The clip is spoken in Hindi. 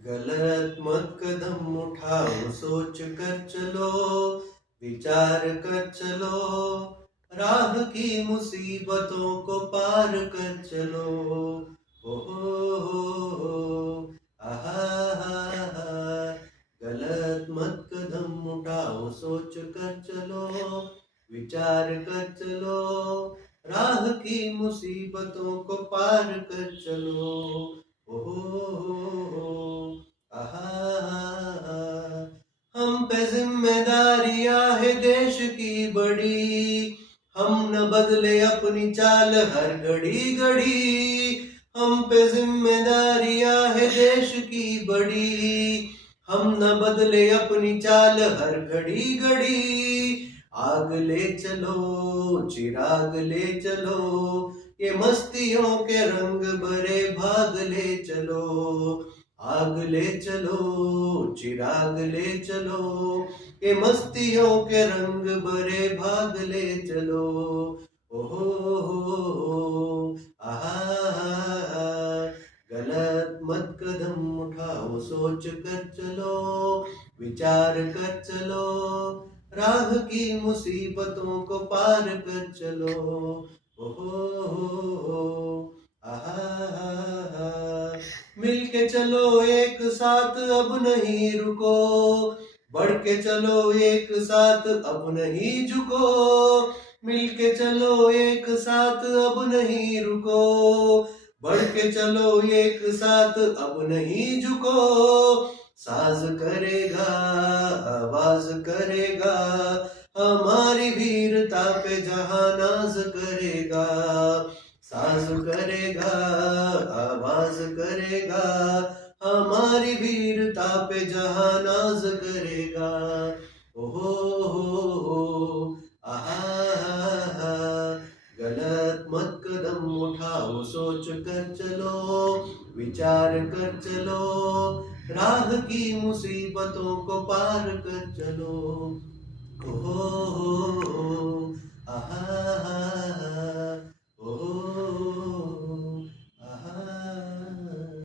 गलत मत कदम उठाओ, सोच कर चलो, विचार कर चलो, राह की मुसीबतों को पार कर चलो। ओ हो, आहा हा हा। गलत मत कदम उठाओ, सोच कर चलो, विचार कर चलो, राह की मुसीबतों को पार कर चलो। ओ आहा, हम पे जिम्मेदारियां है देश की बड़ी, हम न बदले अपनी चाल हर घड़ी घड़ी। हम पे जिम्मेदारियां है देश की बड़ी, हम न बदले अपनी चाल हर घड़ी घड़ी। आग ले चलो, चिराग ले चलो, ये मस्तियों के रंग भरे भाग ले चलो। आग ले चलो, चिराग ले चलो, ये मस्तियों के रंग भरे भाग ले चलो। ओहो आहा, गलत मत कदम उठाओ, सोच कर चलो, विचार कर चलो, राह की मुसीबतों को पार कर चलो। ओहो आहा, मिल के चलो एक साथ अब नहीं रुको, बढ़ के चलो एक साथ अब नहीं झुको। मिल के चलो एक साथ अब नहीं रुको, बढ़ के चलो एक साथ अब नहीं झुको। साज करेगा, आवाज करेगा, हमारी वीरता पे जहां नाज करेगा। साज करेगा, आवाज करेगा, हमारी वीरता पे जहां नाज करेगा। ओहो आहा, गलत मत कदम उठाओ, सोच कर चलो, विचार कर चलो, राह की मुसीबतों को पार कर चलो। ओहो